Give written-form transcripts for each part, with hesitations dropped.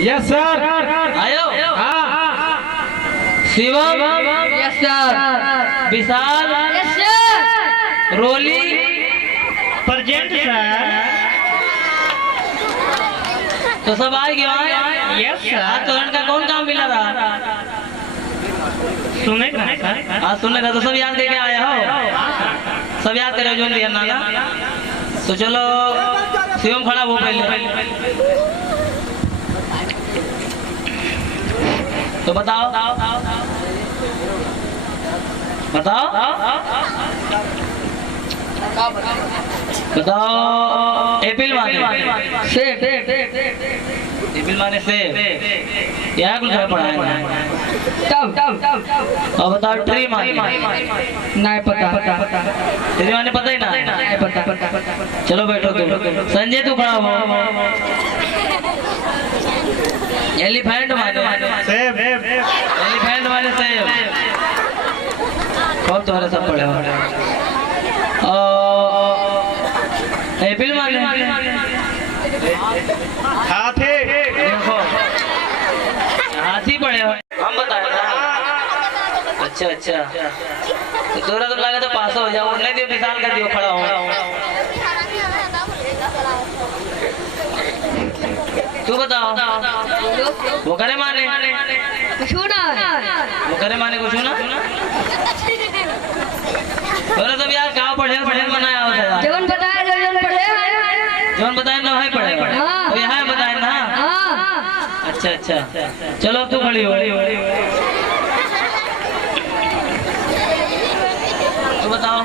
Yes sir. आयो हाँ Shivam yes sir. विशाल yes sir. रोली present sir. तो सब आ गए। Yes sir. आज तो इनका कौन काम मिला रहा? सुने का सर। आज सुनने का तो सब याद करके आया हो, सब याद करे जो दिया नाना। तो चलो शिवम खड़ा हो पहले, तो बताओ बताओ बताओ। एप्पल माने सेब। एप्पल माने सेब, क्या कुछ पढ़ा है? टब। और बताओ ट्री माने? नहीं पता। ट्री माने पता ही ना? नहीं पता। चलो बैठो तुम। संजय तू खड़ा हो। एलिफेंट माने सेब। एलिफेंट माने सेब। कब तुम्हारे सब पढ़े हो? एप्पल माने हाथी। देखो हाथी पढ़े हो, हम बताए ना। अच्छा तो तोरा तो लगा तो पास हो जाओ, नहीं दियो विशाल का दियो खड़ा हो। तू बताओ वो करे माने वो करे माने कुछ ना। तोरा सब यार कहाँ पढ़े बनाया होता है? जवन बताया जौन बताए ना वही पढ़े हाँ। तो यहाँ बताए ना। हाँ। अच्छा चलो अब तू खड़ी हो। तू बताओ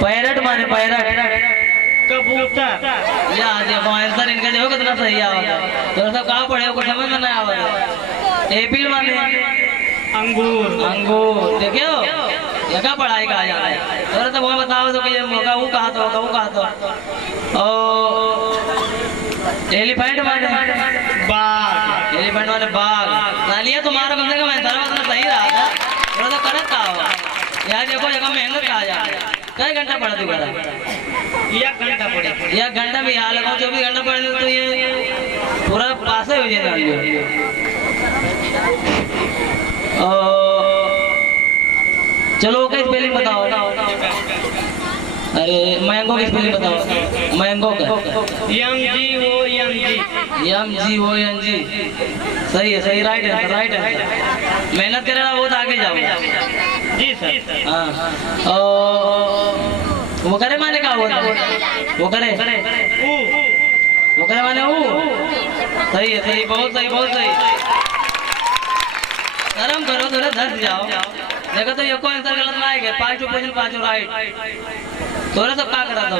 पैरट माने पैरट कबूतर। या देखो आंसर इनका देखो कितना सही आया। तो सब कहाँ पढ़े हो, कुछ समझ में नहीं आवा। एप्पल माने अंगूर देखियो ये क्या पढ़ाई का जा रहा है। थोड़ा सा वो बताओ तो कि वो कहा तो एलिफेंट माने बाघ। एलिफेंट माने बाघ। नालिया तुम्हारा कम से कम आंसर सही रहा था, थोड़ा सा करेक्ट कहा होगा। यार देखो जगह मेहनत कहा जा रहा है। कई घंटा पढ़ा तू करा? 1 घंटा पड़े। 1 घंटा भी हाल लगाओ, 24 घंटा पढ़े तो ये पूरा पास हो जाएगा। चलो ओके स्पेलिंग बताओ। अरे मैंगो की स्पेलिंग बताओ। मैंगो का MGONG। सही है, राइट है। मेहनत करे ना वो तो आगे जाओ। जी सर। हाँ वो करे माने का होता? वो करे माने सही है, बहुत सही। शर्म करो, थोड़ा धस जाओ। देखो तो ये कोई आंसर गलत ना आएगा। 5 क्वेश्चन 5 राइट। थोड़ा सब क्या करा दो,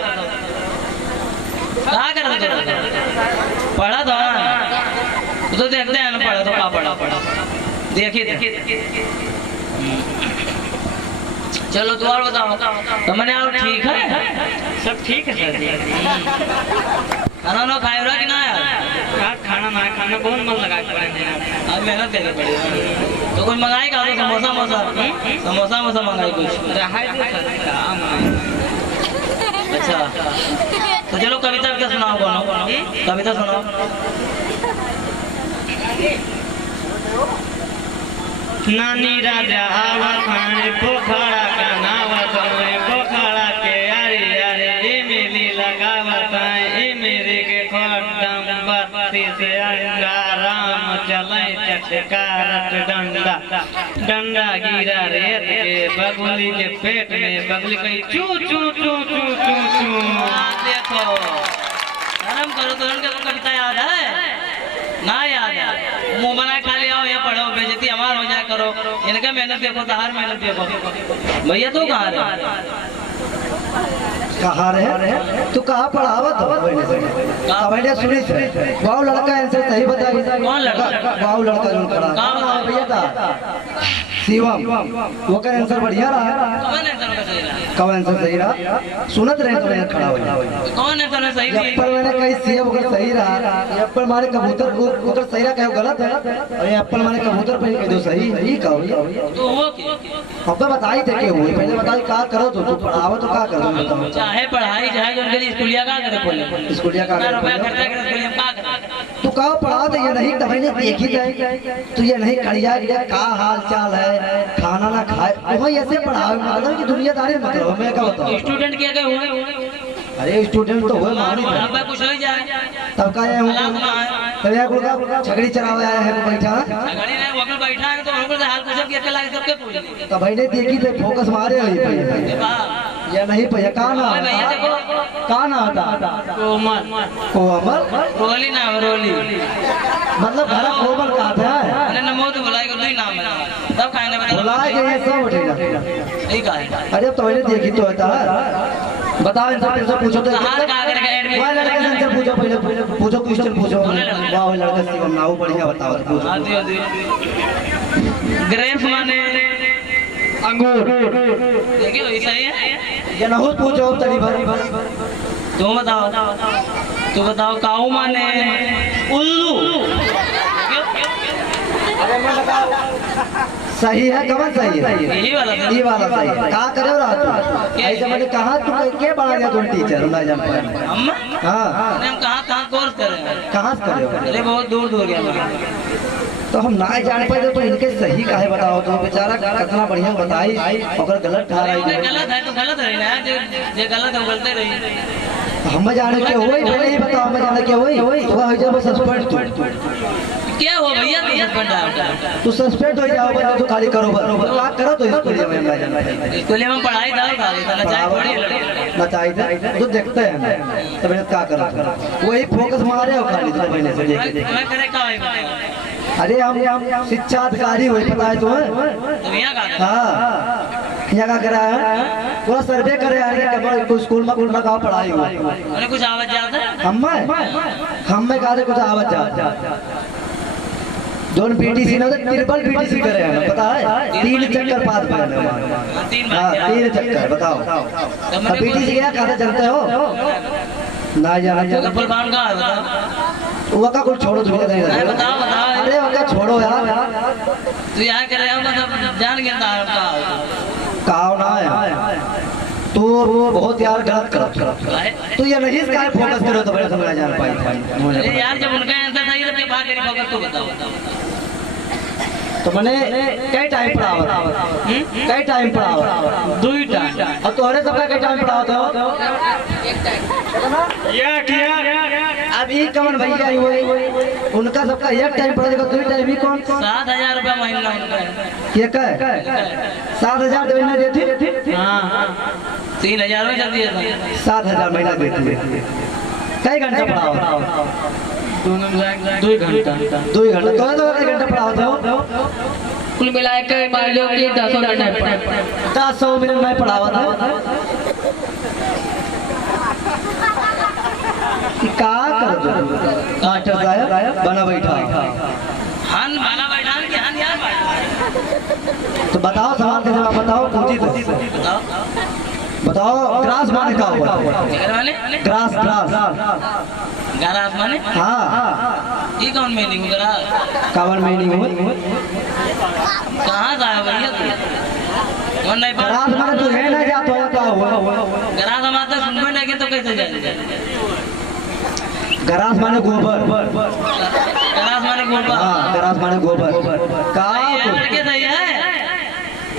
पढ़ा दो ना। तो देखते हैं ना पढ़ा तो क्या पढ़ा देखिए। चलो तो और बताओ। तो मैंने और ठीक है, सब ठीक है सर। खाना ना खाए रहा कि ना यार? यार खाना बहुत मन लगा के पड़े थे। आज मेहनत करनी पड़ेगी। तो कुछ मंगाई का? समोसा मंगाई कुछ? अच्छा तो चलो कविता क्या सुनाओ? कविता सुनाओ। नानी राजा आवा खाने पोखरा का नावा समय पोखरा के यारी मिली लगावत है मेरे के खोटम बत्ती से राम चले चटकारत डंडा गिरा रेत के बगुली के पेट में बगली कही चू देखो शर्म करो तो उनका कविता याद है ना? याद है मुंह बना खा लिया हो या पढ़ो, बेइज्जती हमार हो जाए करो। इनका मेहनत देखो तो हर मेहनत देखो। भैया तू कहाँ रहे? तू कहाँ पढ़ावत हो? सुनी वाव लड़का आंसर सही बता। कौन लड़का? वाव लड़का जो खड़ा कहाँ भैया था शिवम, वो का आंसर बढ़िया रहा। कब आंसर सही रहा? सुनत रहे तो खड़ा हो जाए। कौन है तो सही? एप्पल मैंने कही सेब अगर सही रहा, एप्पल माने कबूतर उधर सही रहा, कहो गलत है। और एप्पल माने कबूतर पे कह दो सही है। कहो तो वो हम तो बताई थे कि हुई, पहले बताई का करो तो पढ़ावो तो का करो। कर दो बताओ। चाहे पढ़ाई चाहे जो उनके लिए स्कूलिया का करे बोले स्कूलिया का कितना रुपया खर्चा करे स्कूलिया का करे तू कहो पढ़ा तो ये नहीं दवाई ने देखी जाए तू ये नहीं करिया गया का हाल चाल है खाना ना खाए वही ऐसे पढ़ाओ मतलब कि दुनियादारी मतलब मैं क्या बताऊं स्टूडेंट क्या गए हुए अरे स्टूडेंट तो हुए मानी अब कुछ हो जाए तब का ये तब यार को छगड़ी चरावे आया है बैठा गाड़ी में वकल बैठा है तो हमको हाल पूछो कि अकेला के सबके पूछ तब भाई ने देखी तो फोकस मारे है या नहीं भैया का ना भैया देखो का ना आता कोमल रोली ना रोली मतलब घर कोमल का था अरे नमो तो बुलाएगा दो ही नाम है तब खाने में बुलाए के ये सब उठेगा नहीं कहा अरे तो मैंने देखी तो था बताओ इनसे फिर पूछो तो कहां का करके एडमिट वो लड़के से इनसे पूछो पहले पूछो क्वेश्चन पूछो वाह लड़का शिवम नाउ बढ़िया बताओ पूछो हां दियो ग्रेप्स माने अंगूर देखिए वही सही है ये नहुत पूछो तनी भर तू बताओ काऊ माने उल्लू सही है कवन सही है यही वाला था ये वाला सही है का करे रहा तू ऐसे मैंने कहा तू के बना गया तू टीचर ना जान पाए हम हां हम कहां कोर्स कर रहे हैं कहां से करे हो अरे बहुत दूर दूर गया तो हम ना जान पाए तो इनके सही काहे बताओ तो बेचारा कितना बढ़िया बताई और गलत ठहराई गलत है तो गलत है ना जो गलत है वो गलत रही हम जाने के होई पहले ही बताओ हम जाने के होई वो हो जाओ सस्पेंड क्या हो भैया तू सस्पेंड तू सस्पेंड हो जाओ बस तो खाली करो बस आप करो तो स्कूल में मैं जाना स्कूल में पढ़ाई था ना चाहे थोड़ी ना चाहिए तो देखते हैं तो मैंने क्या करा वही फोकस मारे हो खाली तो महीने से लेके मैं करे का भाई अरे हम शिक्षा अधिकारी हुए पता है तुम्हें तो भैया का हाँ यहाँ का करा है पूरा सर्वे करे यार कि स्कूल में कुल लगाओ पढ़ाई हुआ अरे कुछ आवाज जाता है हम में कहा कुछ आवाज जाता दोन पीटीसी ना ट्रिपल पीटीसी करे हैं पता है 3 चक्कर पास पे हां 3 चक्कर बताओ अब पीटीसी क्या कहते जानते हो ना जाना तो फुलबान का वो का कुछ छोड़ो तुम्हें नहीं बताओ अरे वो का छोड़ो यार तू यहाँ कर रहे हो मतलब जान गया काव ना है तू बहुत यार गलत कर तू ये नहीं इसका फोकस करो तो बड़े समझ जान पाई यार जब उनका आंसर सही है तो बात करी फोकस तो बताओ तो मैंने कई टाइम पढ़ावा कई टाइम पढ़ावा 2 टाइम और तोहरे सबका कई टाइम पढ़ाते हो या किया अब ये कौन भैया हुए उनका सबका एक टाइम पढ़ेगा 2 टाइम ही कौन 7,000 रुपया महीना उनका ये कह 7,000 महीना देती हाँ 3,000 में चलती है 7,000 महीना देती कई घंटा पढ़ाओ 2 घंटा 2 घंटा तो कई घंटा पढ़ाते हो कुल मिला के मान लो कि 10 मिनट 10 मिनट में पढ़ावा था का कर दो डॉक्टर साहब बना बैठा हन वाला बैठा कि हन यार बैठा तो बताओ सवाल के जवाब बताओ पूछी तो बताओ ग्रास माने का हुआ माने ग्रास ग्रास गरास माने हाँ ये कौन मीनिंग गरास कावन मीनिंग हुआ कहाँ से आया भैया तू मन नहीं पता ग्रास माने तो है ना क्या तो क्या हुआ गरास हमारे सुनबे नहीं तो कैसे जाए ग्रास माने गोबर गरास माने गोबर हाँ ग्रास माने गोबर का के सही है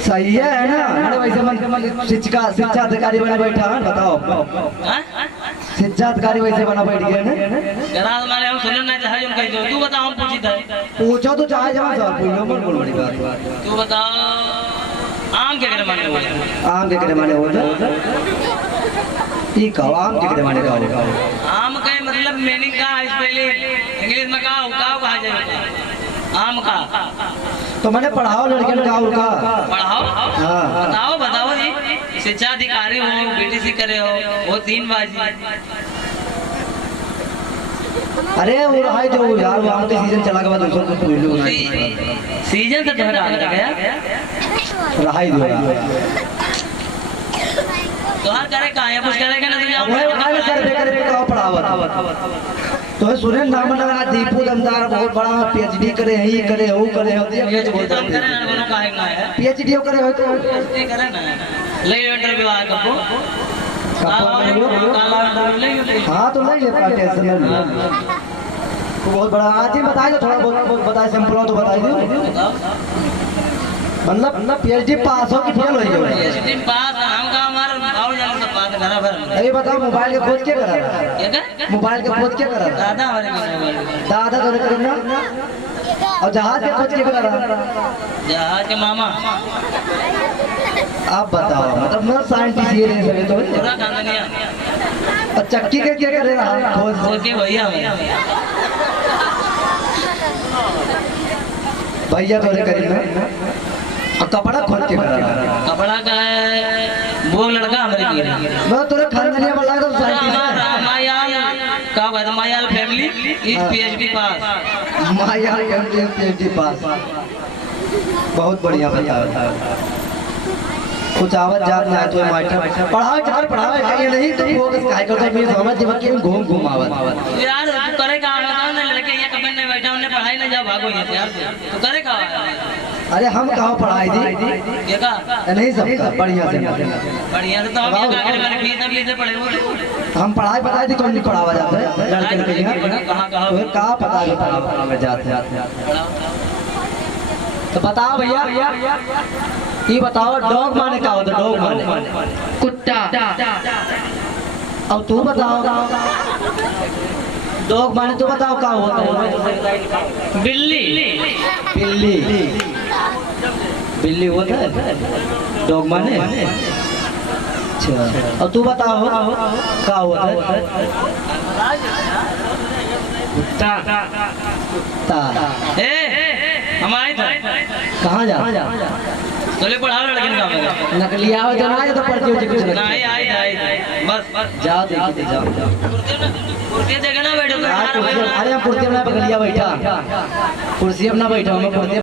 सही है ना अरे वैसे शिक्षा शिक्षा अधिकारी बना बैठा है बताओ शिक्षा अधिकारी वैसे बना बैठ गया ना गरास माने हम सुनना नहीं चाहे हम कह दो तू बता हम पूछी था पूछो तो चाहे जमा सवाल पूछो मन बोल बड़ी बात तू बताओ आम के करे माने आम के करे माने होता ये कहो आम के करे माने का होगा आम का मतलब मीनिंग का है पहले इंग्लिश में कहा जाए आम का तो मैंने पढ़ाओ लड़के का उनका पढ़ाओ हाँ बताओ बताओ जी शिक्षा अधिकारी हो बीटीसी करे हो वो 3 बाजी अरे वो रहा जो यार वो आम के सीजन चला के बाद दूसरों को पूछ लो सीजन से तुम्हें डाल गया रहा ही दो तो हर करे का है कुछ करेगा ना वो खाली सर्वे करे का पढ़ावा तो सुने नाम लगा दीपू दमदार बहुत बड़ा पीएचडी करे ही करे हो करे हो ये तो हम करे ना दोनों का है पीएचडी करे हो तो करे ना ले इंटरव्यू आ को हाँ तो नहीं ले पाते टेंशन नहीं ले। तो बहुत बड़ा आज ही बताइए, थोड़ा बहुत बताइए, सिंपल हो तो बताइए। मतलब पीएचडी पास हो कि फेल हो गए? अरे बताओ, मोबाइल के खोज क्या करा? मोबाइल के खोज क्या करा? दादा तो करना। और जहाज के खोज क्या करा? जहाज के मामा आप बताओ, मतलब मैं साइंटिस्ट ये नहीं सके तो। पूरा खानदानिया और चक्की के क्या कर रहा खोज? के भैया भैया तो करीब में। और कपड़ा खोज के करा? कपड़ा का है वो लड़का हमारे की मैं तुझे खानदानिया बोला तो साइंटिस्ट है। मायाल का बात, मायाल family is PhD pass. Maya PhD pass, बहुत बढ़िया बताया। कुछ आवत जात ना तो मास्टर पढ़ावे चार पढ़ावे ये नहीं तो फोकस काय करता है। मेरे समझ दिमाग के घूम घूम आवत। यार तू करे का ना लड़के यहाँ कभी नहीं बैठा, उन्हें पढ़ाई ना जा भागो यहाँ से यार, तू करे का? अरे हम कहाँ पढ़ाई थी? ये का नहीं सब बढ़िया से बढ़िया तो हम ये आगे मैंने फीस तब से पढ़े हुए हम पढ़ाई बताई थी, कौन नहीं पढ़ावा जाता है लड़के के यहाँ? कहाँ पता है पढ़ावा जाते हैं? तो बताओ भैया, ये बताओ डॉग माने क्या होता है? डॉग माने कुत्ता। अब तू बताओ डॉग माने, तू बताओ क्या होता है? बिल्ली बिल्ली। बिल्ली होता है डॉग माने? अच्छा, अब तू बताओ क्या होता है? कुत्ता। कुत्ता। हमारे कहाँ जा? चले पढ़ाओ लड़के का मेरा नकली आओ तो ना तो पर्ची उर्ची कुछ नहीं आई बस जाओ देखिए जाओ। कुर्सी देखना बैठो अरे हम कुर्सी अपना बगलिया बैठा, कुर्सी अपना बैठा, मैं कुर्सी